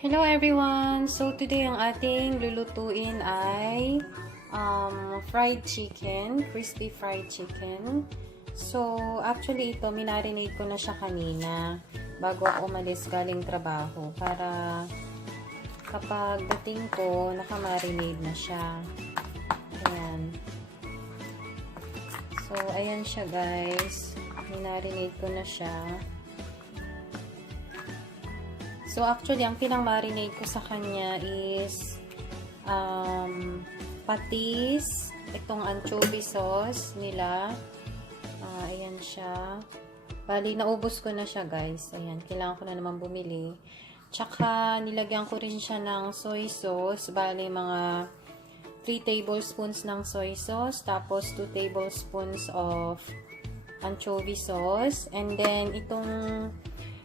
Hello everyone! So today ang ating lulutuin ay fried chicken, crispy fried chicken. So actually ito, minarinate ko na siya kanina bago ako umalis galing trabaho para kapag dating ko, nakamarinate na siya. Ayan. So ayan siya guys. Minarinate ko na siya. So, actually, ang pinang-marinate ko sa kanya is patis, itong anchovy sauce nila. Ayan siya. Bali, naubos ko na siya, guys. Ayan, kailangan ko na naman bumili. Tsaka, nilagyan ko rin siya ng soy sauce. Bali, mga 3 tablespoons ng soy sauce. Tapos, 2 tablespoons of anchovy sauce. And then,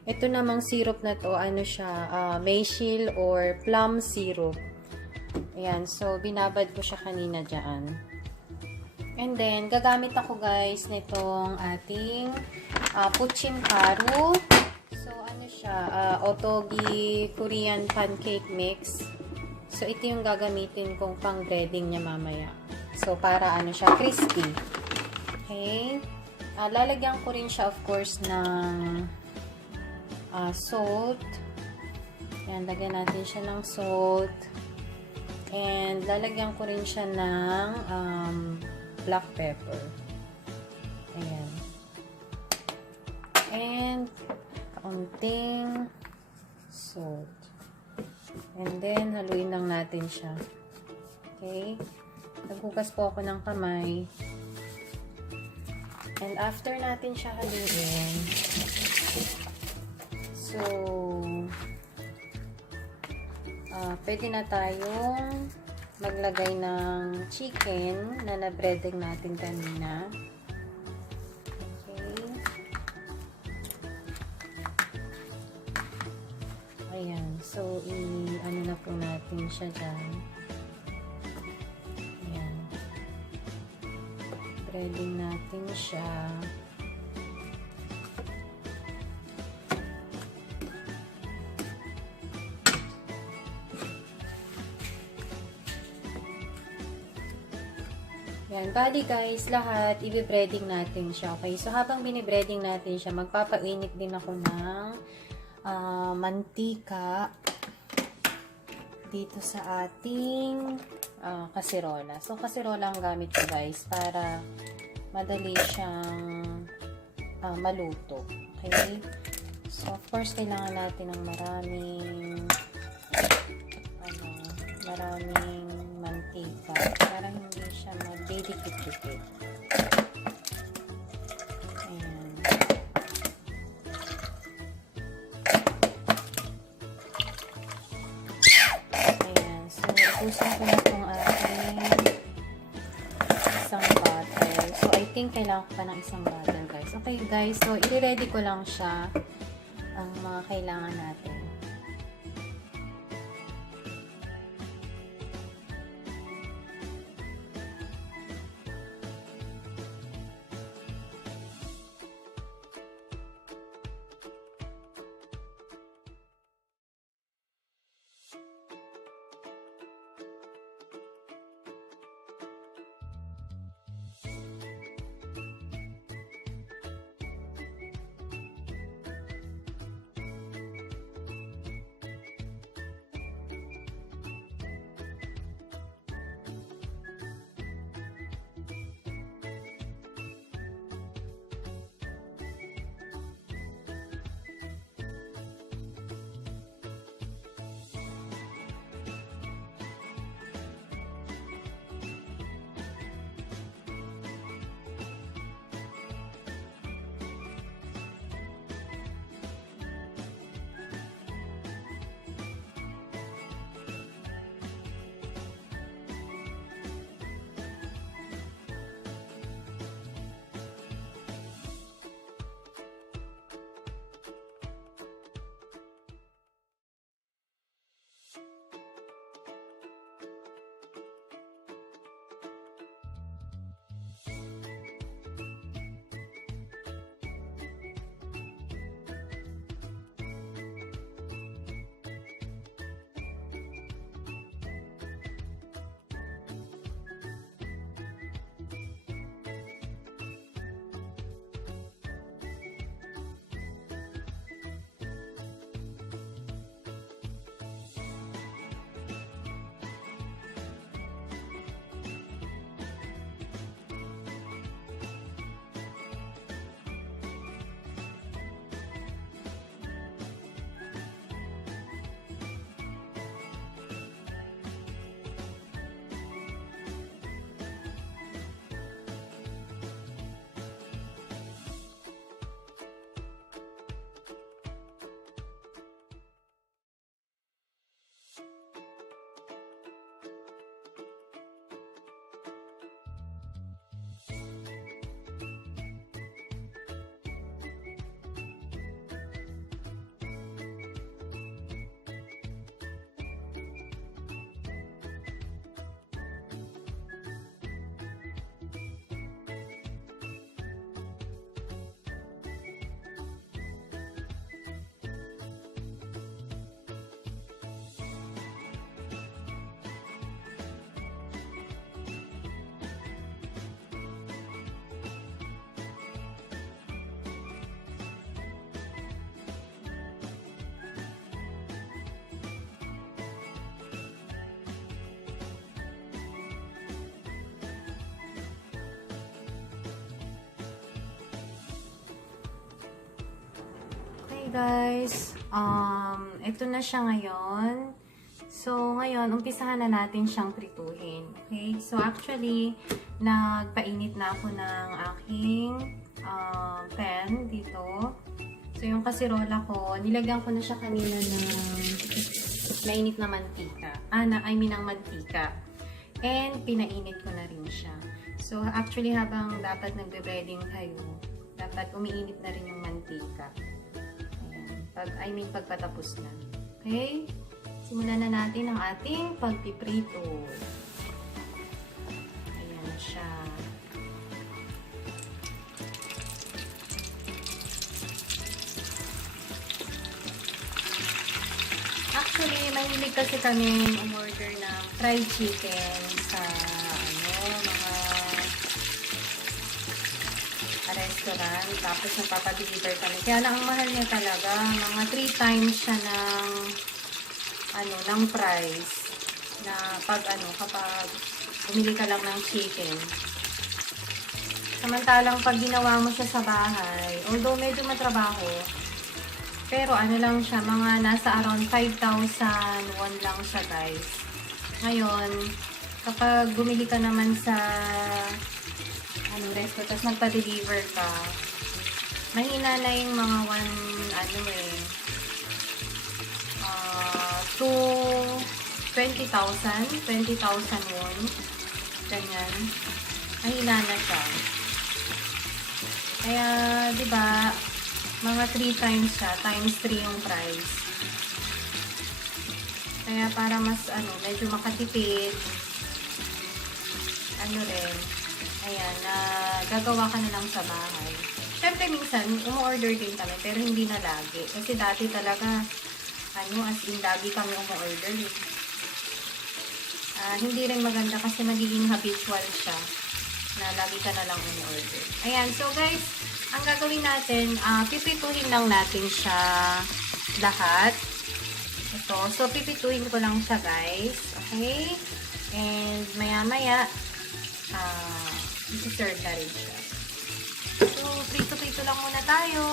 ito namang syrup na to, ano siya, maple or plum syrup. Ayan, so binabad ko siya kanina dyan. And then, gagamit ako guys nitong ating puchin karu. So, ano siya, otogi Korean pancake mix. So, ito yung gagamitin kong pang breading niya mamaya. So, para ano siya, crispy. Okay? Lalagyan ko rin siya of course ng salt. Ayan, lagyan natin siya ng salt. And, lalagyan ko rin siya ng black pepper. Ayan. And, kaunting salt. And then, haluin lang natin siya. Okay? Naghugas po ako ng kamay. And, after natin siya haluin, so, pwede na tayong maglagay ng chicken na na-breading natin kanina. Okay. Ayan. So, ano na po natin siya dyan. Ayan. Breading natin siya. Yan, bali guys, lahat i-breading natin siya. Okay, so habang binibreading natin siya, magpapainit din ako ng mantika dito sa ating kasirola. So, kasirola ang gamit ko guys para madali siyang maluto. Okay? So, of course, kailangan natin ng maraming mantika para hindi siya magdidikit-dikit. Ayan. Ayan. So, ubusin ko na itong ating isang butter. So, I think kailangan ko pa ng isang butter, guys. Okay, guys. So, i-ready ko lang siya ang mga kailangan natin. guys, ito na siya ngayon. So, ngayon, umpisahan na natin siyang prituhin. Okay? So, actually, nagpainit na ako ng aking pan dito. So, yung kasirola ko, nilagyan ko na siya kanina ng mainit na mantika. Ng mantika. And, pinainit ko na rin siya. So, actually, habang dapat nagbe-breading kayo, dapat umiinit na rin yung mantika. Ayan. Pagpatapos na. Okay? Simulan na natin ang ating pagpiprito. Ayan siya. Actually, mahilig kasi kami umorder ng fried chicken sa mga restaurant. Tapos nagpapadeliver kami. Kaya lang ang mahal niya talaga. Mga 3 times siya ng price na kapag bumili ka lang ng chicken. Samantalang pag ginawa mo siya sa bahay, although medyo matrabaho, pero lang siya, mga nasa around 5,000 won lang siya, guys. Ngayon, kapag bumili ka naman sa resto, tapos magpa-deliver ka, mahina na yung mga 20,000 won. Ganyan. Mahina na siya. Kaya, di ba, mga 3 times siya, times 3 yung price. Kaya para mas, medyo makatipid, rin, ayan, gagawa ka na lang sa bahay. Siyempre, minsan, umu-order din kami, pero hindi na lagi. Kasi dati talaga, as in, lagi kami umu-order. Hindi rin maganda kasi magiging habitual siya na lagi ka na lang umu-order. Ayan, so guys, ang gagawin natin, pipituhin lang natin siya lahat. Ito, so pipituhin ko lang siya, guys. Okay? And maya-maya, isi-serve na rin siya. So, prito-prito lang muna tayo.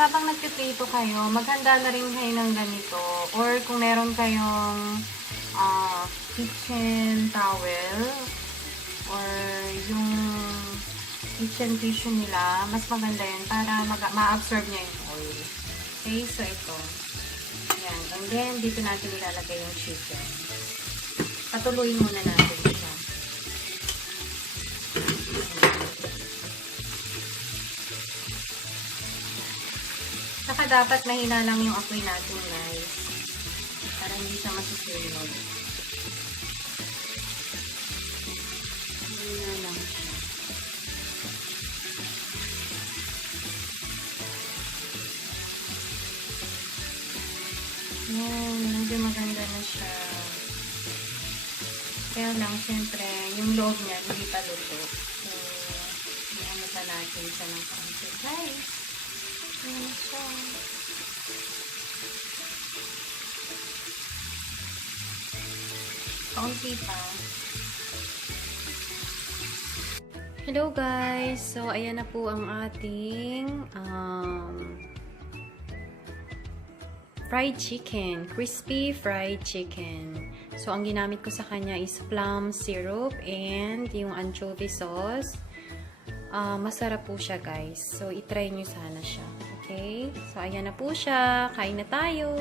habang nagpiprito kayo, maghanda na rin kayo ng ganito. Or kung meron kayong kitchen towel or yung kitchen tissue nila, mas maganda yun para ma-absorb niya yung oil. Okay, so ito. Ayan. And then, dito natin ilalagay yung chicken. Patuloyin muna natin siya. Saka dapat mahina lang yung apoy natin, guys. Para hindi siya masusunod. Mahina lang siya. Yan, medyo maganda na siya. Kaya lang, siyempre, yung loob niya, hindi pa luto. So, ano pa natin siya ng konti. Guys, ano siya. Kaunti pa. Hello guys! So, ayan na po ang ating fried chicken. Crispy fried chicken. So, ang ginamit ko sa kanya is plum syrup and yung anchovy sauce. Masarap po siya, guys. So, itry nyo sana siya. Okay? So, ayan na po siya. Kain na tayo!